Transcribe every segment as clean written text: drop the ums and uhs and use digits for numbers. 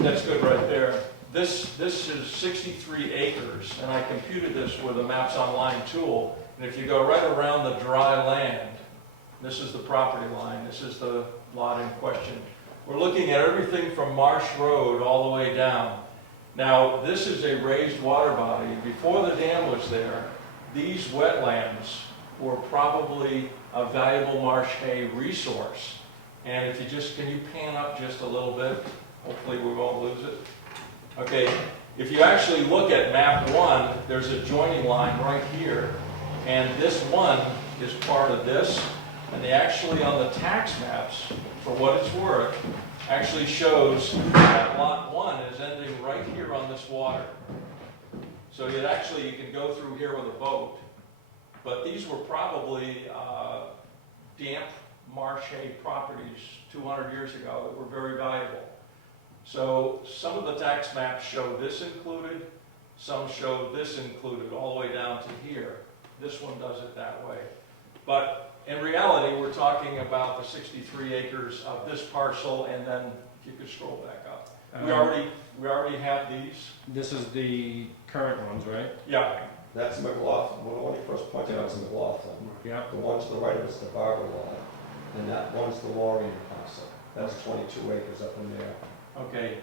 that's good right there. This is 63 acres, and I computed this with a Maps Online tool. And if you go right around the dry land, this is the property line, this is the lot in question. We're looking at everything from Marsh Road all the way down. Now, this is a raised water body. Before the dam was there, these wetlands were probably a valuable marsh hay resource. And if you just, can you pan up just a little bit? Hopefully we won't lose it. Okay, if you actually look at map 1, there's a joining line right here. And this one is part of this. And they actually, on the tax maps, for what it's worth, actually shows that lot 1 is ending right here on this water. So it actually, you can go through here with a boat. But these were probably damp marsh hay properties 200 years ago that were very valuable. So some of the tax maps show this included, some show this included all the way down to here. This one does it that way. But in reality, we're talking about the 63 acres of this parcel, and then if you could scroll back up. We already have these. This is the current ones, right? Yeah. That's McLaughlin. When you first pointed out, it's McLaughlin. Yeah. The one to the right of it's the Barber lot, and that one's the Lorien parcel. That's 22 acres up in there. Okay.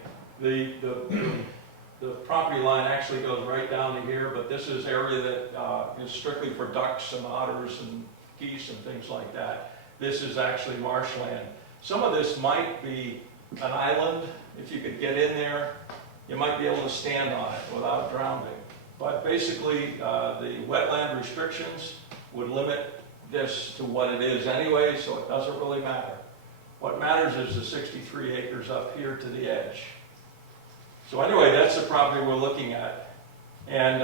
The property line actually goes right down to here, but this is area that is strictly for ducks and otters and geese and things like that. This is actually marshland. Some of this might be an island. If you could get in there, you might be able to stand on it without drowning. But basically, the wetland restrictions would limit this to what it is anyway, so it doesn't really matter. What matters is the 63 acres up here to the edge. So anyway, that's the property we're looking at. And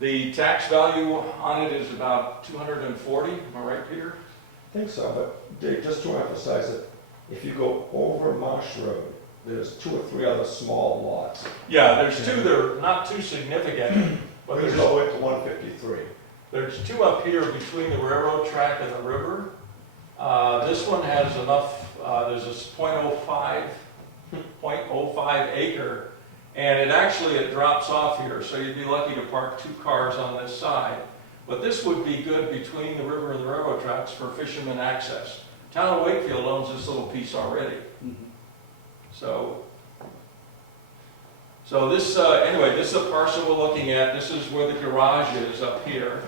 the tax value on it is about 240, am I right, Peter? I think so, but Dave, just to emphasize it, if you go over Marsh Road, there's 2 or 3 other small lots. Yeah, there's 2 that are not too significant, but There's all the way to 153. there's 2 up here between the railroad track and the river. This one has enough, there's a 0.05 acre, and it drops off here, so you'd be lucky to park 2 cars on this side. But this would be good between the river and the railroad tracks for fishermen access. Town of Wakefield owns this little piece already. So this, anyway, this is the parcel we're looking at. This is where the garage is up here.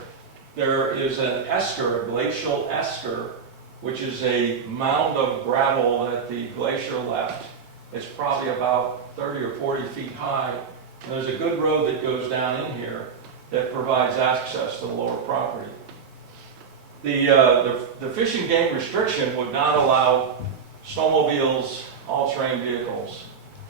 There is an esker, a glacial esker, which is a mound of gravel that the glacier left. It's probably about 30 or 40 feet high. And there's a good road that goes down in here that provides access to the lower property. The fishing game restriction would not allow snowmobiles, all-terrain vehicles,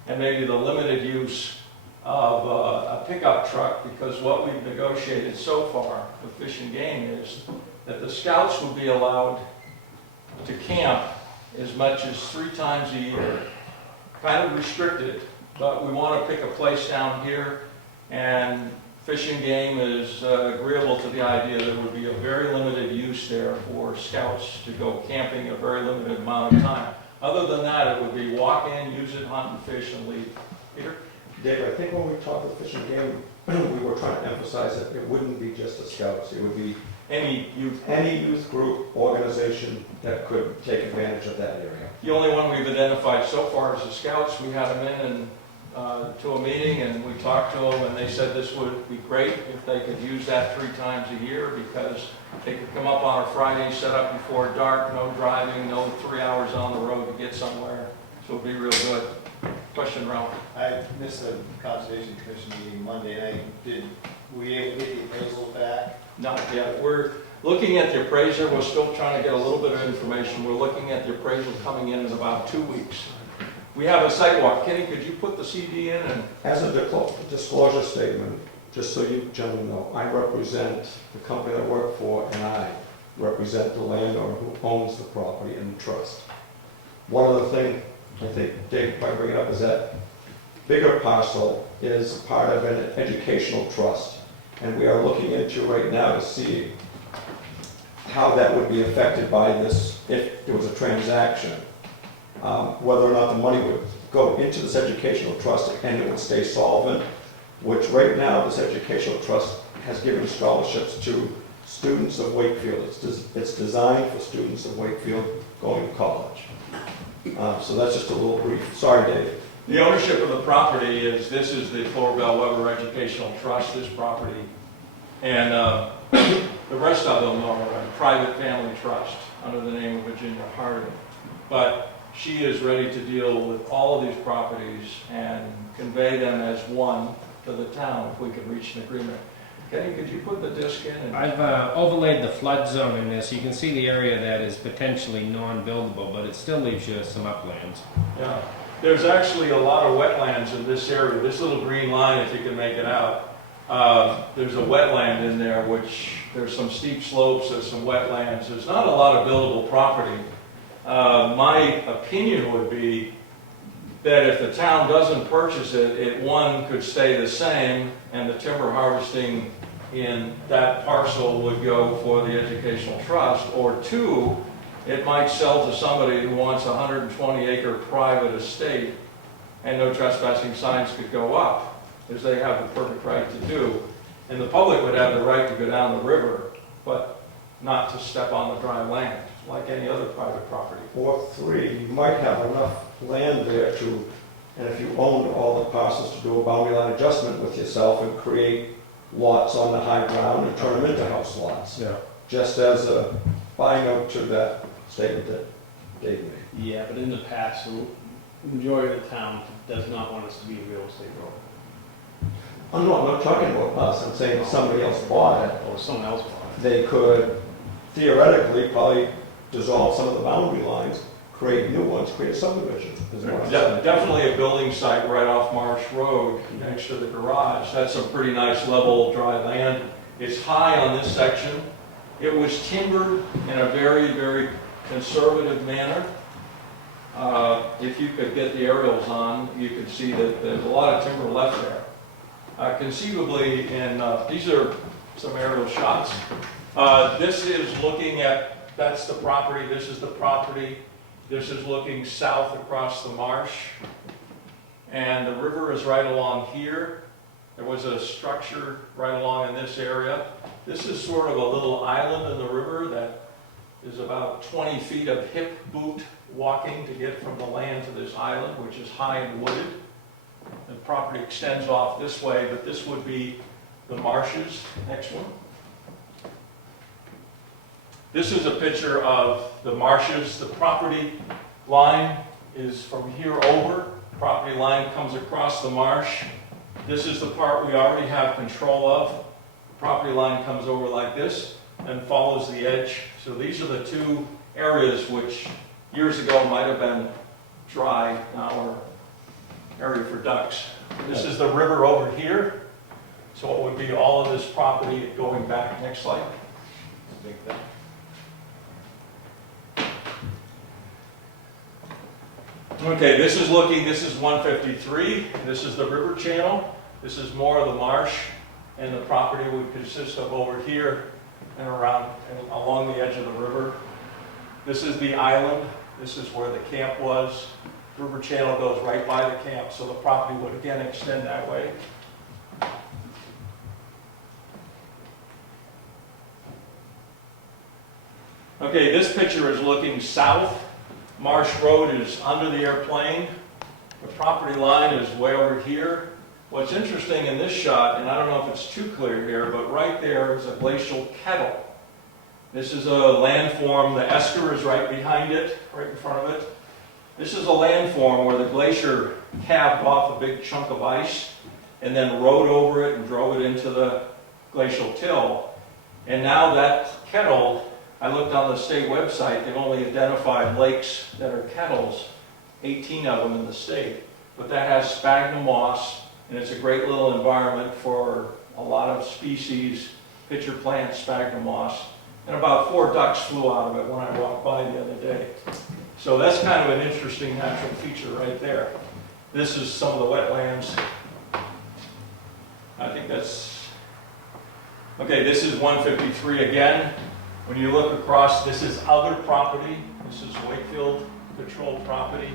and maybe the limited use of a pickup truck, because what we've negotiated so far with Fish and Game is that the scouts would be allowed to camp as much as 3 times a year. Kind of restricted, but we want to pick a place down here, and Fish and Game is agreeable to the idea that there would be a very limited use there for scouts to go camping a very limited amount of time. Other than that, it would be walk in, use it, hunt and fish, and leave. Peter? Dave, I think when we talked with Fish and Game, we were trying to emphasize that it wouldn't be just the scouts. It would be Any youth group, organization that could take advantage of that area. The only one we've identified so far is the scouts. We had them in to a meeting, and we talked to them, and they said this would be great if they could use that 3 times a year, because they could come up on a Friday, set up before dark, no driving, no 3 hours on the road to get somewhere. So it'd be real good. Question, Ralph? I missed the Conservation Commission meeting Monday night. Were you able to get the appraisal back? Not yet. We're looking at the appraiser. We're still trying to get a little bit of information. We're looking at the appraisal coming in about 2 weeks. We have a site walk. Kenny, could you put the CD in? And As a disclosure statement, just so you gentlemen know, I represent the company I work for, and I represent the landowner who owns the property in the trust. One other thing I think Dave might bring it up is that bigger parcel is part of an educational trust, and we are looking into right now to see how that would be affected by this if there was a transaction, whether or not the money would go into this educational trust and it would stay solvent, which right now, this educational trust has given scholarships to students of Wakefield. It's designed for students of Wakefield going to college. So that's just a little brief. Sorry, Dave. The ownership of the property is, this is the Florbell Weber Educational Trust, this property. And the rest of them are a private family trust under the name of Virginia Harding. But she is ready to deal with all of these properties and convey them as one to the town if we could reach an agreement. Kenny, could you put the disc in? And I've overlaid the flood zone in this. You can see the area that is potentially non-buildable, but it still leaves you some uplands. yeah, there's actually a lot of wetlands in this area. This little green line, if you can make it out, there's a wetland in there, which there's some steep slopes, there's some wetlands. There's not a lot of buildable property. My opinion would be that if the town doesn't purchase it, it, one, could stay the same, and the timber harvesting in that parcel would go for the educational trust, or two, it might sell to somebody who wants a 120-acre private estate, and no trespassing signs could go up, as they have the perfect right to do, and the public would have the right to go down the river, but not to step on the dry land, like any other private property. Or three, you might have enough land there to, and if you owned all the parcels, to do a boundary line adjustment with yourself and create lots on the high ground and turn them into house lots. Yeah. Just as a note to that statement that Dave made. Yeah, but in the past, the majority of the town does not want us to be a real estate broker. I'm not talking about us, I'm saying if somebody else bought it, Or someone else bought it. they could theoretically probably dissolve some of the boundary lines, create new ones, create a subdivision. is what I'm saying. Definitely a building site right off Marsh Road next to the garage. That's some pretty nice level dry land. It's high on this section. It was timbered in a very, very conservative manner. If you could get the aerials on, you could see that there's a lot of timber left there. Conceivably, these are some aerial shots. This is looking at, that's the property, this is the property. This is looking south across the marsh. And the river is right along here. There was a structure right along in this area. This is sort of a little island in the river that is about 20 feet of hip boot walking to get from the land to this island, which is high and wooded. The property extends off this way, but this would be the marshes. Next one. This is a picture of the marshes. The property line is from here over. Property line comes across the marsh. This is the part we already have control of. The property line comes over like this and follows the edge. So these are the two areas which years ago might have been dry, now are area for ducks. This is the river over here. So it would be all of this property going back. Next slide. Big thing. Okay, this is 153. This is the river channel. This is more of the marsh, and the property would consist of over here and around and along the edge of the river. This is the island. This is where the camp was. River channel goes right by the camp, so the property would again extend that way. Okay, this picture is looking south. Marsh Road is under the airplane. The property line is way over here. What's interesting in this shot, and I don't know if it's too clear here, but right there is a glacial kettle. This is a landform. The esker is right behind it, right in front of it. This is a landform where the glacier calved off a big chunk of ice and then rode over it and drove it into the glacial till. And now that kettle, I looked on the state website, they've only identified lakes that are kettles, 18 of them in the state. But that has sphagnum moss, and it's a great little environment for a lot of species, pitcher plant, sphagnum moss. And about 4 ducks flew out of it when I walked by the other day. So that's kind of an interesting natural feature right there. This is some of the wetlands. I think that's, okay, this is 153 again. When you look across, this is other property. This is Wakefield controlled property.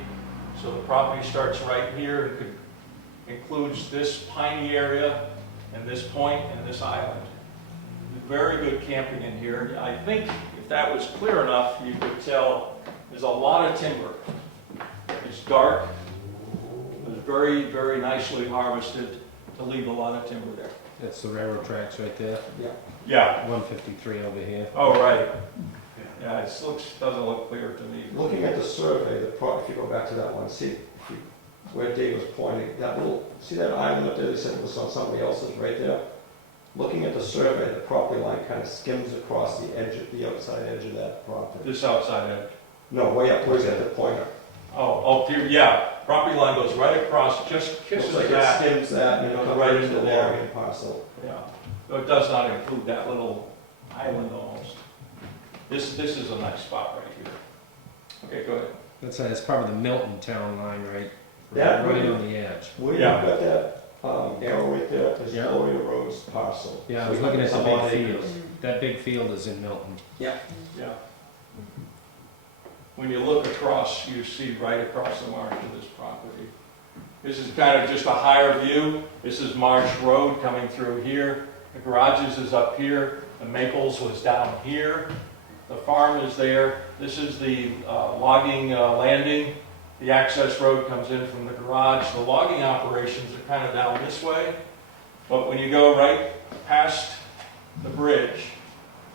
So the property starts right here, it includes this piney area, and this point, and this island. Very good camping in here. I think if that was clear enough, you could tell there's a lot of timber. It's dark, it's very, very nicely harvested to leave a lot of timber there. That's the railroad tracks right there, Yeah. 153 over here. Oh, right. Yeah, it doesn't look clear to me. Looking at the survey, if you go back to that one, see where Dave was pointing, see that island up there, they said it was on somebody else's right there? Looking at the survey, the property line kind of skims across the outside edge of that property. This outside edge. No, way up, where's at the pointer? Yeah, property line goes right across, just kisses Looks like that. it skims that, and Goes comes right right into into the there. logging parcel. Yeah, so it does not include that little island almost. This is a nice spot right here. Okay, go ahead. That's probably the Milton town line, right? That Right would- on the edge. Where you've Yeah. got that arrow right there, is Yeah. Gloria Road's parcel. Yeah, I So was it's looking at the about big 8 field. acres. That big field is in Milton. Yeah. When you look across, you see right across the marsh of this property. This is kind of just a higher view. This is Marsh Road coming through here. The garages is up here. The Maples was down here. The farm is there. This is the logging landing. The access road comes in from the garage. The logging operations are kind of down this way. But when you go right past the bridge,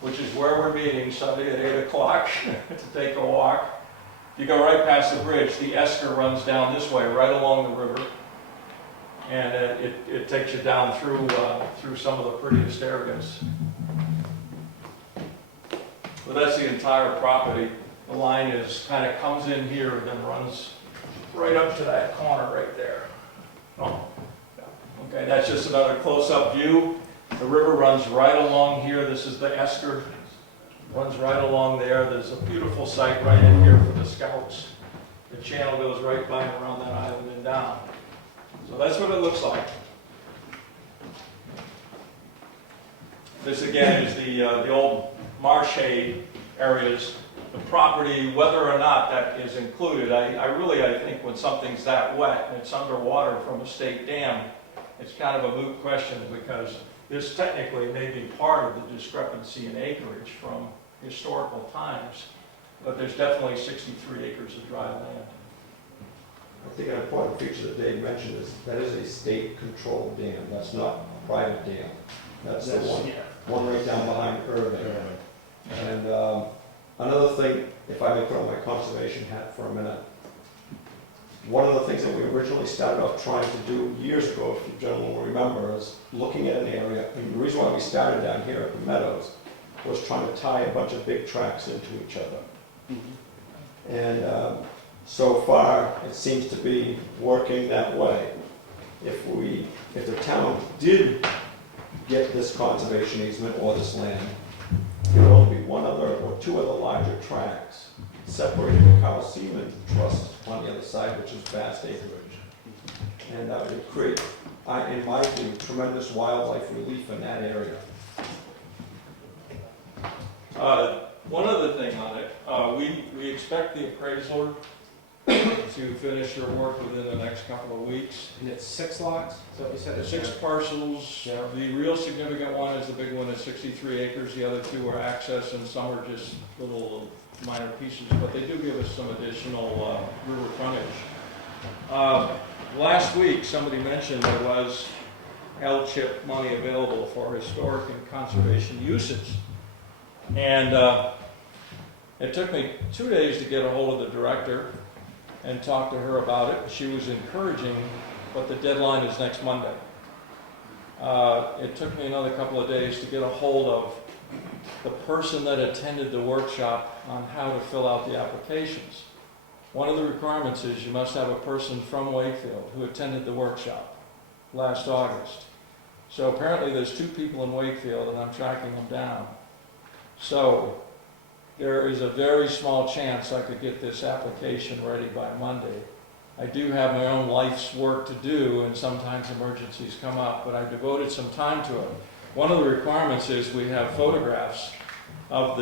which is where we're meeting Sunday at 8 o'clock to take a walk, if you go right past the bridge, the esker runs down this way, right along the river. And it takes you down through some of the prettiest areas. But that's the entire property. The line kind of comes in here and then runs right up to that corner right there. Oh, yeah. Okay, that's just another close-up view. The river runs right along here. This is the esker. Runs right along there. There's a beautiful site right in here for the scouts. The channel goes right by and around that island and down. So that's what it looks like. This again is the old marsh hay areas. The property, whether or not that is included, I think when something's that wet and it's underwater from a state dam, it's kind of a moot question because this technically may be part of the discrepancy in acreage from historical times, but there's definitely 63 acres of dry land. I think an important feature that Dave mentioned is that is a state-controlled dam. That's not a private dam. That's the one right down behind Irving. And another thing, if I may put on my conservation hat for a minute, one of the things that we originally started off trying to do years ago, if you gentlemen will remember, is looking at an area, and the reason why we started down here at the Meadows was trying to tie a bunch of big tracks into each other. And so far, it seems to be working that way. If the town did get this conservation easement or this land, there will only be one other or two other larger tracks separating the Carl Seaman Trust on the other side, which is vast acreage. And that would create, in my view, tremendous wildlife relief in that area. One other thing on it, we expect the appraiser to finish their work within the next couple of weeks. And it's 6 lots? Is that what you said? 6 parcels. Yeah. The real significant one is the big one is 63 acres. The other 2 are access and some are just little minor pieces, but they do give us some additional river frontage. Last week, somebody mentioned there was L-chip money available for historic and conservation uses. And it took me 2 days to get a hold of the director and talk to her about it. She was encouraging, but the deadline is next Monday. It took me another couple of days to get a hold of the person that attended the workshop on how to fill out the applications. One of the requirements is you must have a person from Wakefield who attended the workshop last August. So apparently there's 2 people in Wakefield and I'm tracking them down. So there is a very small chance I could get this application ready by Monday. I do have my own life's work to do and sometimes emergencies come up, but I devoted some time to it. One of the requirements is we have photographs of the